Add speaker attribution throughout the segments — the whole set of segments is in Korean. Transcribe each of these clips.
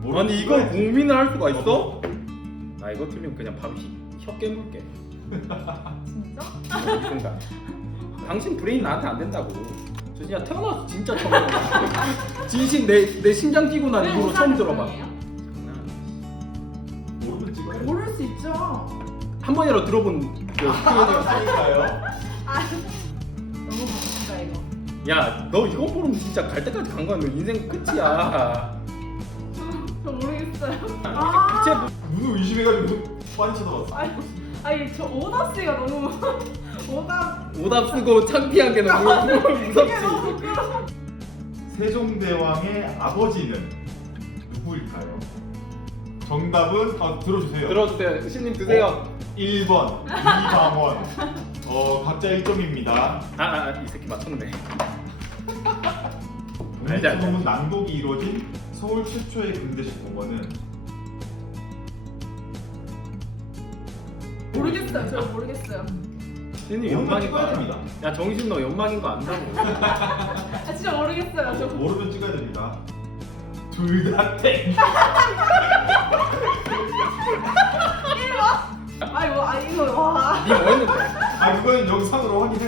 Speaker 1: 아니 이걸 고민을 할 수가 있어? 나 이거 틀리면 그냥 바로 혀 깨물게.
Speaker 2: 진짜?
Speaker 1: 이 순간. 당신 브레인 나한테 안 된다고. 저 진짜 태어나서 진짜 처음 들어봐. 진심 내 심장 뛰고 난 이후로 처음 들어봐. 장난
Speaker 3: 모르면 찍어야 돼.
Speaker 2: 모를 수 있죠.
Speaker 1: 한 번이라도 들어본 그 표현이었어.
Speaker 3: 아닌가요?
Speaker 2: 아 너무 바쁜가 이거.
Speaker 1: 야, 너 이거 모르면 진짜 갈 때까지 간 거야. 너 인생 끝이야.
Speaker 2: 저 모르겠어요.
Speaker 1: 대체 뭐-
Speaker 3: 문을 의심해가지고 빤히 쳐다봤어.
Speaker 2: 아니 저 오다 씨가 너무 오다.
Speaker 1: 오답 쓰고 창피한 게 너무
Speaker 2: 이게
Speaker 1: 무섭지.
Speaker 2: 너무 부끄러워.
Speaker 3: 세종대왕의 아버지는 누구일까요? 정답은 들어주세요.
Speaker 1: 들어주세요. 신님 드세요.
Speaker 3: 1번 이방원. 각자 1점입니다.
Speaker 1: 이 새끼 맞췄네.
Speaker 3: 독립선언문 낭독이 이루어진 서울 최초의 근대식 공원은
Speaker 2: 모르겠어요. 저 모르겠어요.
Speaker 1: 신님
Speaker 3: 모르면
Speaker 1: 연막인 거
Speaker 3: 찍어야
Speaker 1: 알아?
Speaker 3: 됩니다.
Speaker 1: 야 정신 너 연막인 거 안다고.
Speaker 2: 아 진짜 모르겠어요. 저.
Speaker 3: 모르면 찍어야 됩니다. 둘 다 땡.
Speaker 2: 이거 와.
Speaker 1: 니 뭐 했는데?
Speaker 3: 그거는 영상으로 확인해.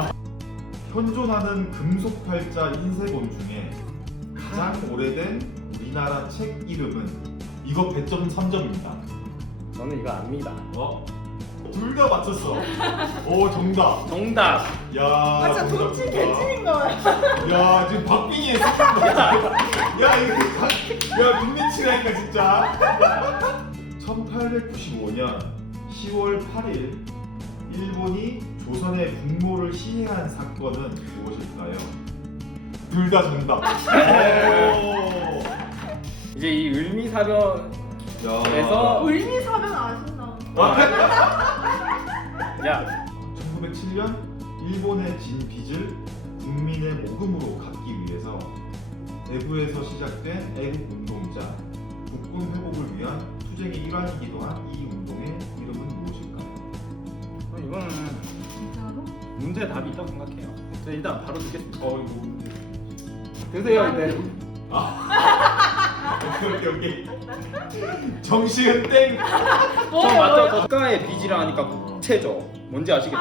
Speaker 3: 현존하는 금속팔자 흰색원 중에 가장 오래된 우리나라 책 이름은 이거 100점 3점입니다.
Speaker 1: 저는 이거 압니다.
Speaker 3: 둘 다 맞췄어. 오 정답.
Speaker 1: 정답.
Speaker 3: 야.
Speaker 2: 아 진짜
Speaker 3: 정답
Speaker 2: 동치
Speaker 3: 좋다.
Speaker 2: 개찐인 거예요.
Speaker 3: 야 지금 박빙이에 섞인다. 야 이거 야 빅매치라니까 진짜. 1895년 10월 8일 일본이 조선의 북모를 시해한 사건은 무엇일까요? 둘 다 정답. 오.
Speaker 1: 이제 이 을미사변에서
Speaker 3: 야.
Speaker 2: 을미사변 아신다.
Speaker 1: 야
Speaker 3: 1907년 일본의 진 빚을 국민의 모금으로 갚기 위해서 대구에서 시작된 애국 운동이자 국군 회복을 위한 투쟁의 일환이기도 한 이 운동의 이름은 무엇일까요?
Speaker 1: 이거는
Speaker 2: 진짜로?
Speaker 1: 문제 답이 있다고 생각해요. 저 일단 바로 듣겠습니다.
Speaker 3: 이거
Speaker 1: 드세요 이제.
Speaker 3: 오케이. 정식은 땡.
Speaker 1: 저 맞죠? 국가의 빚이라 하니까 국채죠. 뭔지 아시겠죠?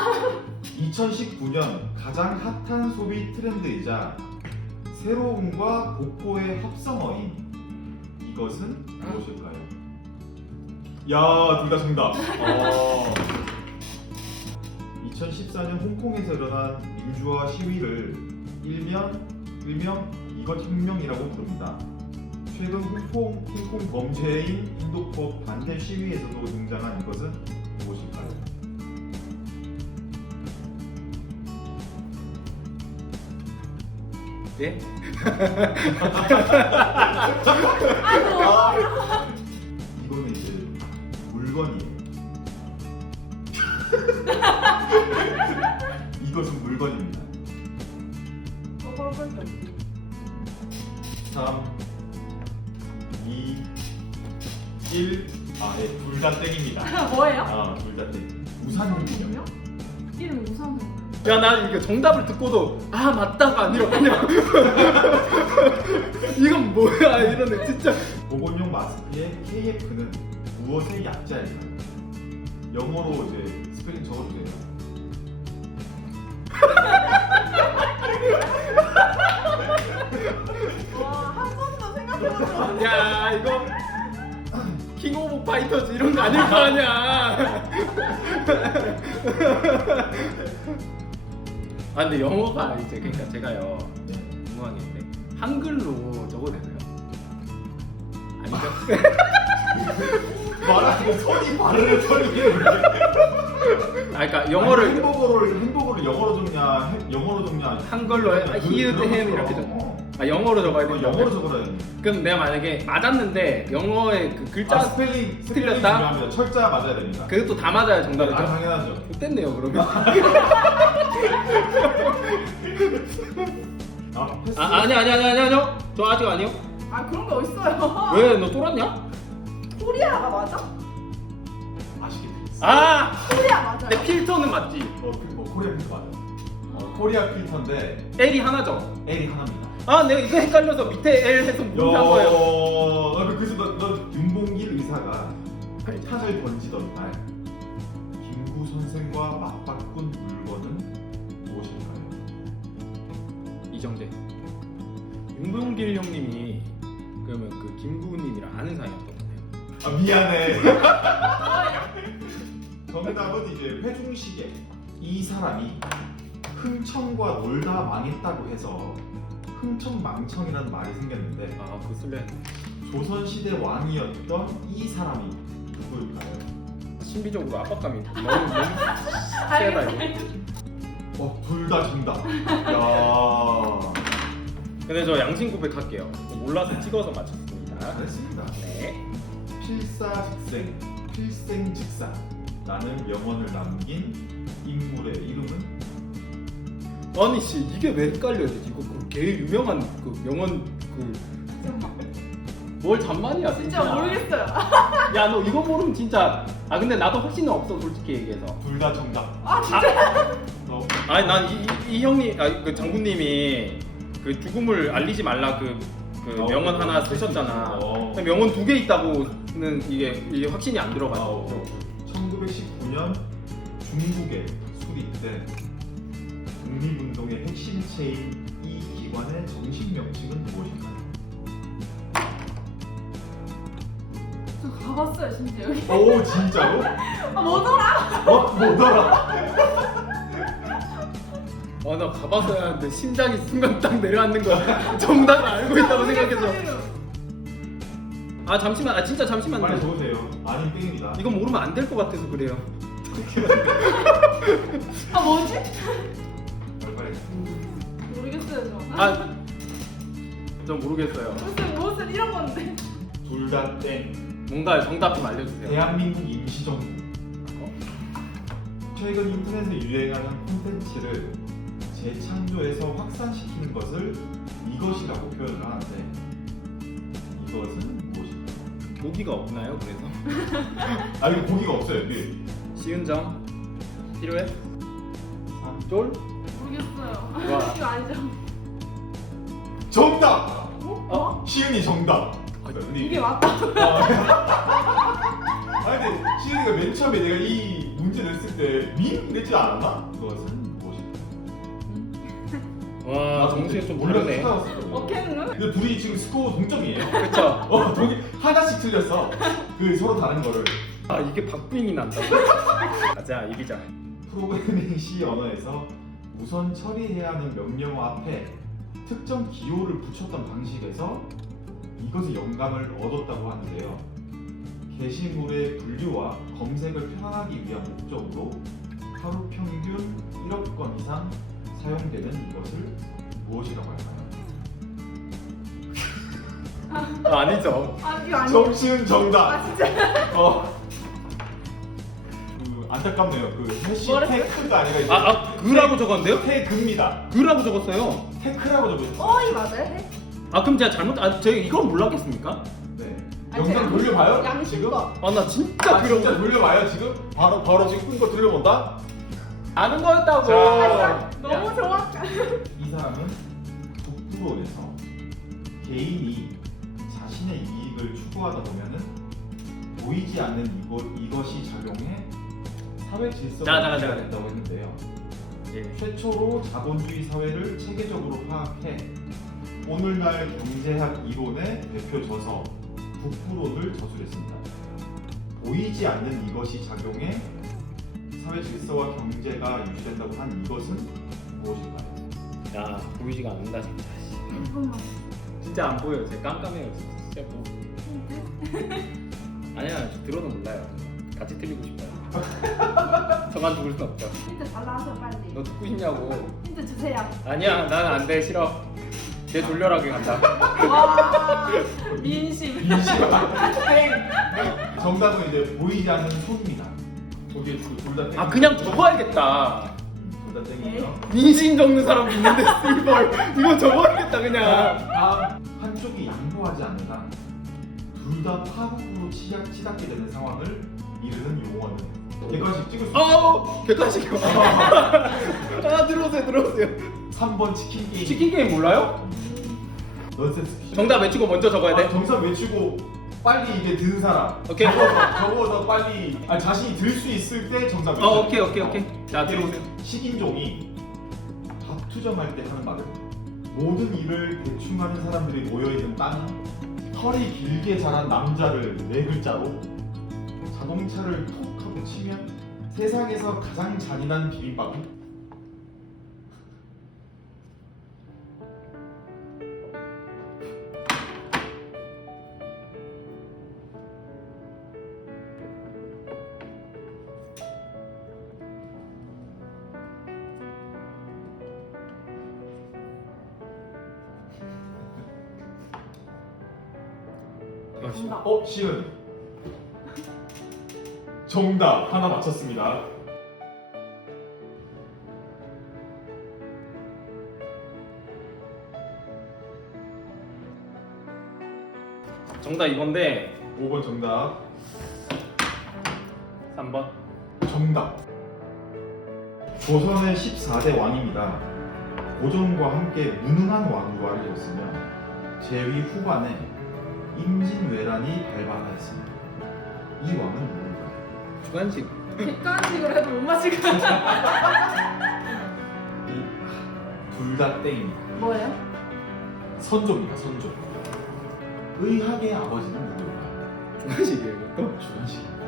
Speaker 3: 2019년 가장 핫한 소비 트렌드이자 새로움과 복고의 합성어인 이것은 무엇일까요? 야, 둘 다 정답. 2014년 홍콩에서 일어난 민주화 시위를 일명 이것 혁명이라고 부릅니다. 최근 홍콩 범죄인 인도법 반대 시위에서도 등장한 이것은 무엇일까요?
Speaker 1: 예?
Speaker 3: 이거는 이제 물건이에요. 이것은 물건입니다. 3, 2, 1. 둘 다 땡입니다.
Speaker 2: 뭐예요?
Speaker 3: 둘 다 땡. 우산용이요.
Speaker 2: 이름 우산.
Speaker 1: 야, 난 이거 정답을 듣고도 맞다가 아니라 그냥 이건 뭐야 이러네 진짜.
Speaker 3: 보건용 마스크의 KF는 무엇의 약자일까요? 영어로 이제 스펠링 적어주세요.
Speaker 2: 와한 번도 생각해보지
Speaker 1: 야 이거 킹 오브 파이터즈 이런 거 아닐 거 아니야. 근데 영어가 이제 그러니까 제가요 궁금한 게 있는데 한글로 적어도 되나요? 아니죠?
Speaker 3: 말하는 선이 발음을 선이
Speaker 1: 그러니까 영어를
Speaker 3: 햄버거를 영어로 적냐
Speaker 1: 한글로 히읗 햄 이렇게 적. 영어로 적어야 돼.
Speaker 3: 영어로 적어야 돼.
Speaker 1: 그럼 내가 만약에 맞았는데 영어의 그 글자
Speaker 3: 스펠링
Speaker 1: 틀렸다?
Speaker 3: 중요합니다. 철자 맞아야 됩니다.
Speaker 1: 그것도 다 맞아야 정답이죠?
Speaker 3: 당연하죠.
Speaker 1: 못됐네요 그러면.
Speaker 3: 패스.
Speaker 1: 아니요. 저 아직 아니요.
Speaker 2: 그런 게 어딨어요.
Speaker 1: 왜 너 쫄았냐?
Speaker 2: 코리아가 맞아?
Speaker 3: 아쉽게 됐어.
Speaker 2: 코리아 맞아요.
Speaker 1: 근데 필터는 맞지.
Speaker 3: 코리아 필터 맞아. 코리아 필터인데
Speaker 1: L이 하나죠.
Speaker 3: L이 하나입니다.
Speaker 1: 내가 이거 헷갈려서 밑에 L 해서 무시한 거예요.
Speaker 3: 그래서 넌 윤봉길 의사가 폭탄을 던지던 날 김구 선생과 맞바꾼 물건은 무엇일까요?
Speaker 1: 이정재. 윤봉길 형님이 그러면 그 김구님이랑 아는 사이였던 거네요.
Speaker 3: 아 미안해. 정답은 이제 회중시계. 이 사람이 흥청과 놀다 망했다고 해서 흥청망청이라는 말이 생겼는데
Speaker 1: 아그 술래.
Speaker 3: 조선시대 왕이었던 이 사람이 누구일까요?
Speaker 1: 신비적으로 압박감이 너무 세다 이거.
Speaker 3: 둘 다 정답. 야
Speaker 1: 근데 저 양심 고백할게요. 몰라서 찍어서 맞췄습니다.
Speaker 3: 잘했습니다.
Speaker 1: 네.
Speaker 3: 필사즉생, 필생즉사라는 명언을 남긴 인물의 이름은?
Speaker 1: 아니 씨 이게 왜 헷갈려야 되지? 이거 그 개 유명한 그 명언 뭘 잔말이야
Speaker 2: 진짜 모르겠어요.
Speaker 1: 야 너 이거 모르면 진짜 근데 나도 확신은 없어 솔직히 얘기해서.
Speaker 3: 둘 다 정답.
Speaker 2: 아 진짜?
Speaker 3: 너
Speaker 1: 아니 난 이 형님 그 장군님이 그 죽음을 알리지 말라 그 명언 하나 쓰셨잖아. 근데 명언 2개 있다고는 이게 확신이 안 들어가지고.
Speaker 3: 1919년 중국의 수립 때 독립운동의 핵심체인 이 기관의 정식 명칭은 무엇인가요?
Speaker 2: 저 가봤어요 진짜 여기.
Speaker 3: 오 진짜로?
Speaker 2: 뭐더라?
Speaker 3: 뭐더라?
Speaker 1: 나 가봤어야 하는데 심장이 순간 딱 내려앉는 거야. 정답을 알고 있다고 생각해서. 잠시만 진짜 잠시만.
Speaker 3: 빨리 적으세요. 아니 땡입니다.
Speaker 1: 이건 모르면 안 될 것 같아서 그래요.
Speaker 2: 뭐지?
Speaker 3: 빨리.
Speaker 2: 모르겠어요 저.
Speaker 1: 전 모르겠어요.
Speaker 2: 무슨 이런 건데.
Speaker 3: 둘 다 땡.
Speaker 1: 뭔가 정답 좀 알려주세요.
Speaker 3: 대한민국 임시정부. 최근 인터넷에 유행하는 콘텐츠를 재창조해서 확산시키는 것을 이것이라고 표현을 하는데 이것은 무엇일까요?
Speaker 1: 보기가 없나요? 그래서
Speaker 3: 이거 보기가 없어요. 여기.
Speaker 1: 쉬운 점 필요해?
Speaker 3: 3.
Speaker 1: 쫄?
Speaker 2: 모르겠어요.
Speaker 1: 와.
Speaker 2: 이거 아니죠?
Speaker 3: 정답!
Speaker 2: 어?
Speaker 3: 시은이 정답. 근데
Speaker 2: 이게 맞다.
Speaker 3: 근데 시은이가 맨 처음에 내가 이 문제 냈을 때 민? 냈지 않았나? 그것은 무엇일까요?
Speaker 1: 와 정신이 좀
Speaker 3: 몰라서
Speaker 1: 다르네.
Speaker 3: 찾아봤었거든.
Speaker 2: 어케는?
Speaker 3: 근데 둘이 지금 스코어 동점이에요.
Speaker 1: 그쵸?
Speaker 3: 둘이 하나씩 틀렸어. 그 서로 다른 거를.
Speaker 1: 이게 박빙이 난다고? 가자 이기자.
Speaker 3: 프로그래밍 C 언어에서 우선 처리해야 하는 명령어 앞에 특정 기호를 붙였던 방식에서 이것의 영감을 얻었다고 하는데요. 게시물의 분류와 검색을 편안하기 위한 목적으로 하루 평균 1억 건 이상 사용되는 이것을 무엇이라고 할까요?
Speaker 1: 아니죠.
Speaker 2: 이거 아니에요.
Speaker 3: 정신 정답.
Speaker 2: 진짜?
Speaker 3: 안타깝네요. 해시
Speaker 2: 뭐랬어요?
Speaker 3: 테크가 아니라 이제
Speaker 1: 그라고 적었는데요?
Speaker 3: 테크입니다.
Speaker 1: 그라고 적었어요.
Speaker 3: 테크라고 적었어요.
Speaker 2: 이 맞아요?
Speaker 1: 그럼 제가 잘못 제가 이걸 몰랐겠습니까?
Speaker 3: 네.
Speaker 2: 아니,
Speaker 3: 영상
Speaker 2: 제가
Speaker 3: 돌려봐요?
Speaker 2: 양심껏.
Speaker 1: 나 진짜
Speaker 3: 진짜 돌려봐요 지금? 바로 지금 끈거 돌려본다?
Speaker 1: 아는 거였다고.
Speaker 3: 자.
Speaker 2: 너무 정확한.
Speaker 3: 이 사람은 북부로에서 개인이 자신의 이익을 추구하다 보면은 보이지 않는 이것이 작용해 사회 질서가 유지가 된다고 했는데요.
Speaker 1: 예.
Speaker 3: 최초로 자본주의 사회를 체계적으로 파악해 오늘날 경제학 이론의 대표 저서 북부론을 저술했습니다. 보이지 않는 이것이 작용해 사회 질서와 경제가 유지된다고 한 이것은 무엇일까요?
Speaker 1: 보이지가 않는다 진짜.
Speaker 2: 잠깐만.
Speaker 1: 진짜 안 보여요. 제가 깜깜해요 진짜. 아니야 저 들어도 몰라요. 같이 틀리고 싶어요. 저만 죽을 순 없죠.
Speaker 2: 힌트 달라 하세요 빨리.
Speaker 1: 너 듣고 싶냐고.
Speaker 2: 힌트 주세요.
Speaker 1: 아니야 난 안 돼 싫어. 걔 졸렬하게 간다.
Speaker 2: 와 민심.
Speaker 3: 민심아. 정답은 이제 보이지 않는 손입니다. 거기에 둘다 땡.
Speaker 1: 그냥 적어야겠다.
Speaker 3: 둘다 땡이에요.
Speaker 1: 민심 적는 사람 있는데 이걸 이거 적어야겠다 그냥.
Speaker 3: 한쪽이 양보하지 않는 한 둘 다 파국으로 치닫게 되는 상황을 이르는 용어는 객관식 찍을 수 있어요.
Speaker 1: 객관식이요. 들어오세요.
Speaker 3: 3번 치킨 게임.
Speaker 1: 치킨 게임 몰라요?
Speaker 3: 넌센스 퀴즈.
Speaker 1: 정답 외치고 먼저 적어야 돼.
Speaker 3: 정답 외치고 빨리 이게 든 사람.
Speaker 1: 오케이.
Speaker 3: 적어서 빨리 자신이 들 수 있을 때 정답을.
Speaker 1: 오케이. 자, 들어오세요.
Speaker 3: 식인종이 밥 투정할 때 하는 말은 모든 일을 대충 하는 사람들이 모여있는 땅, 털이 길게 자란 남자를 네 글자로, 자동차를 톡 하고 치면 세상에서 가장 잔인한 비빔밥은?
Speaker 2: 정답.
Speaker 3: 시은 정답 하나 맞췄습니다.
Speaker 1: 정답 이건데
Speaker 3: 5번 정답.
Speaker 1: 3번.
Speaker 3: 정답. 조선의 14대 왕입니다. 고종과 함께 무능한 왕으로 알려졌으며 제위 후반에 임진왜란이 발발하였습니다. 이 왕은 누굴까요?
Speaker 1: 주관식.
Speaker 2: 객관식으로 해도 못 맞힐 것 같아.
Speaker 3: 둘 다 땡입니다.
Speaker 2: 뭐예요?
Speaker 3: 선조입니다. 선조. 의학의 아버지는 누구일까요?
Speaker 1: 주관식이에요, 이것도?
Speaker 3: 주관식입니다.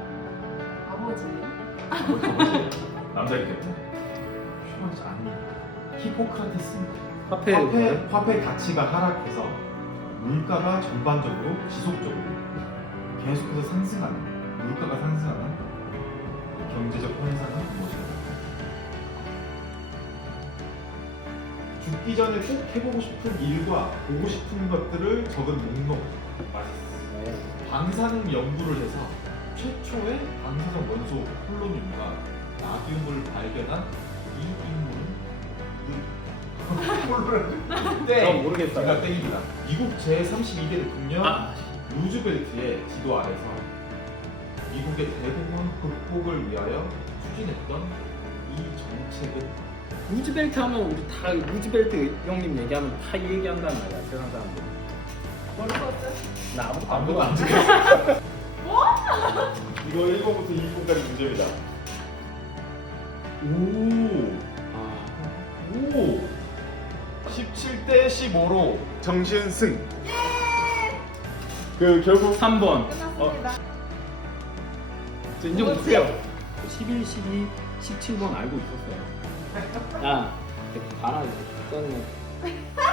Speaker 2: 아버지.
Speaker 3: 아버지 남자이기 때문에. 슈마치 아닙니다. 히포크라테스입니다. 화폐 가치가 하락해서 물가가 전반적으로 지속적으로 계속해서 상승하는, 물가가 상승하는 경제적 현상은 무엇일까요? 죽기 전에 꼭 해보고 싶은 일과 보고 싶은 것들을 적은 목록. 맛있어. 방사능 연구를 해서 최초의 방사성 원소 폴로늄과 나듐을 발견한 이 인물은
Speaker 1: 저
Speaker 3: 땡.
Speaker 1: 모르겠어요.
Speaker 3: 제가 땡입니다. 미국 제32대 대통령
Speaker 1: 아,
Speaker 3: 루즈벨트의 지도 아래서 미국의 대공황 극복을 위하여 추진했던 이 정책은
Speaker 1: 루즈벨트 하면 우리 다 루즈벨트 형님 얘기하면 다 이 얘기한단 말이야, 세상 사람들.
Speaker 2: 뭘 썼어요?
Speaker 1: 나 아무것도
Speaker 3: 아무것도 안
Speaker 1: 안
Speaker 3: 적었어. 뭐? 이거 1번부터 2번까지 문제입니다. 오! 17대 15로 정신승. 결국
Speaker 1: 3번.
Speaker 2: 끝났습니다.
Speaker 1: 저 인정 못해요. 11, 12, 17번 알고 있었어요. 야, 봐라, 이거.